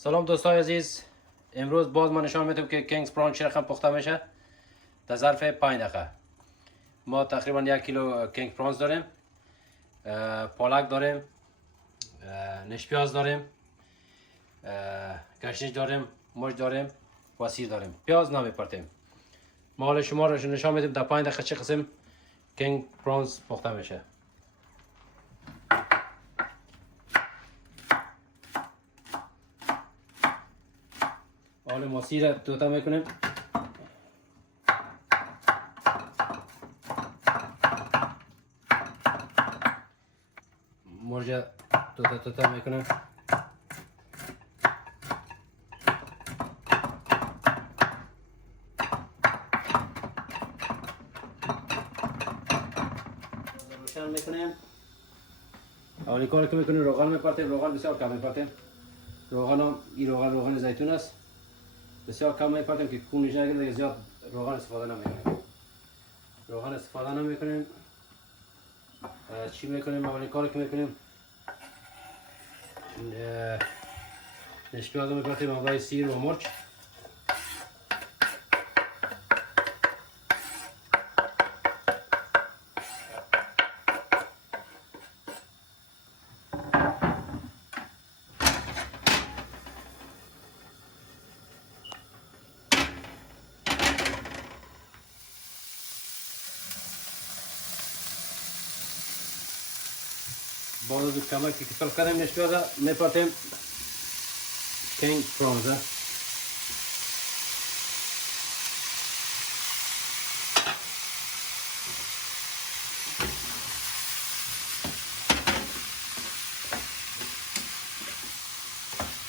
سلام دوستای عزیز، امروز باز ما نشان میدم که کینگز پران چه رقم پخته میشه در ظرف 5 دقیقه. ما تقریبا 1 کیلو کینگ پرانز داریم، پالک داریم، نش پیاز داریم، گشنیج داریم، مرچ داریم و سیر داریم. پیاز نمیپرتیم. ما حالا شما رو نشان میدیم در 5 دقیقه چه قسم کینگ پرانز پخته میشه. حالا ما سیر دوتا میکنیم. مرچ دوتا میکنیم. روشن میکنیم. اولی کاری که میکنیم روغن میپرتیم. روغن بسیار کم میپرتیم. روغن هم این روغن زیتون است. بسیار کم میپرتیم که خونش نگیره، دیگه زیاد روغن استفاده نمیکنیم. روغن استفاده نمیکنیم. چی میکنیم؟ اولین کاری که میکنیم نش پیاز میپرتیم، همراه سیر و مرچ. بعد از کمک که کسل کردیم نش پیاز میپرتیم کینگ پرانز.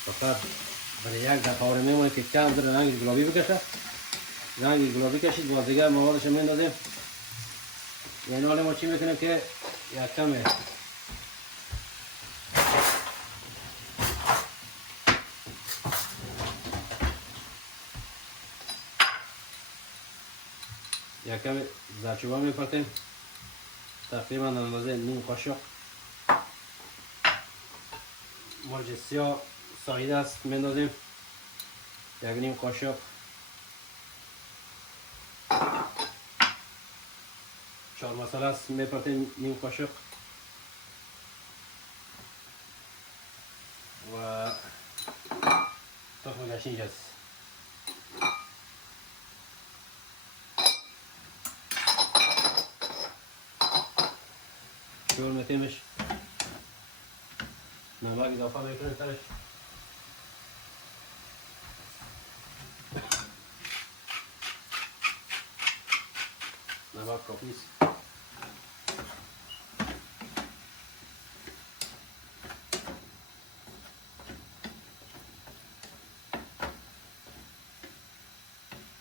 فقط برای 1 دقیقه آره میمونه که کم در رنگ گلابی بکشه. رنگ گلابی کشید باز دیگه موادش میندازیم. یعنی حالا ما چی میکنیم که یک کمه یکم زرچوبه میپرتیم، تقریبا اندازه نیم قاشق. مرچ سیاه ساییده است میندازیم، 1 نیم قاشق. چهار مساله است میپرتیم، نیم قاشق. و تخم گشنیج است. شور میتیمش، نمک اضافه میکنیم ترش. نمک کافی است.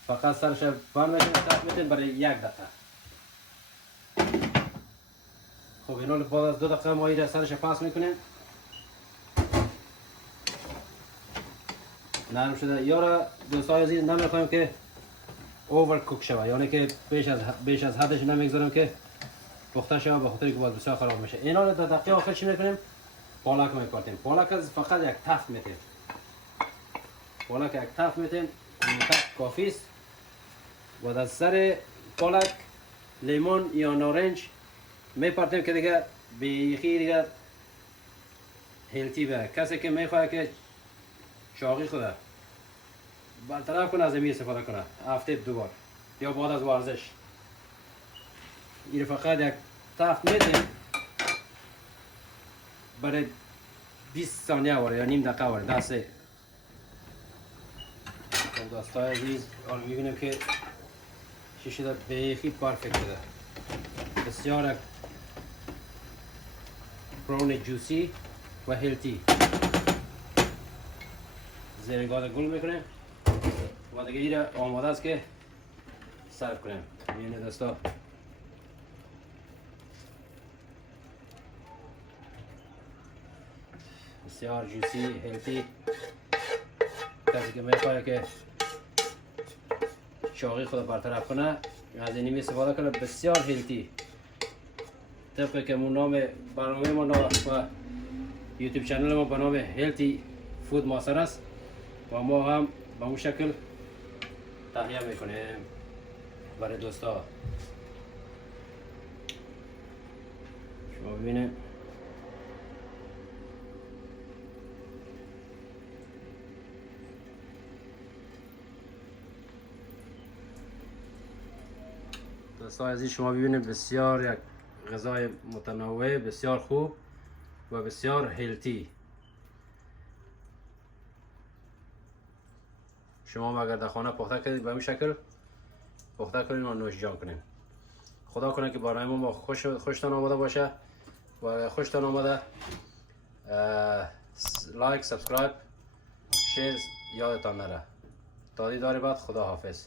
فقط سرش بر میکنیم، تخت میتیم برای 1 دقیقه. خب اینا بعد از 2 دقیقه ما این سرش پاس میکنیم. نرم شده. یا دوستای عزیز نمیخوایم که اوور کوک شود، یعنی که بیش از حدش نمیگذاریم که پخته شود، به خاطر که باز بسیار خراب میشه. اینا رو در دقیقه آخر چی میکنیم؟ پالک میپرتیم. پالک از فقط 1 تفت میتیم. پالک 1 تفت میتیم، این تفت کافی است. و در سر پالک لیمون یا نارنج میپرتیم که دیگه بیخی دیگه هیلتی به کسی که میخواد که چاقی خوده برطرف کنه از این استفاده کنه هفته 2 بار یا بعد از ورزش. این فقط 1 تفت میدیم برای 20 ثانیه واره یا نیم دقیقه واره دسته. دوستای عزیز حالا میبینیم که چی شده، بیخی پرفکت شده. بسیار براون جوسی و هیلتی. زیرگاه گل میکنیم و دیگه این آماده است که سرو کنیم. میبینید دوستا بسیار جوسی هیلتی. کسی که میخواد که چاقی خود برطرف کنه از اینی استفاده کنه. بسیار هیلتی. طبق که نام برنامه ما و یوتیوب چنل ما به نام هیلتی فود ماستر است. و ما هم به اون شکل تهیه میکنیم برای دوستا. شما ببینید دوستان عزیز، شما ببینید بسیار یک غذای متنوع، بسیار خوب و بسیار هیلتی. شما اگر در خانه پخته کردید به این شکل پخته کنید و نوش جان کنید. خدا کنه که برنامه ما خوشتان آمده باشه و اگر خوشتان آمده لایک، سابسکرایب، شیر یادتان نره. تا دیدار بعد، خدا حافظ.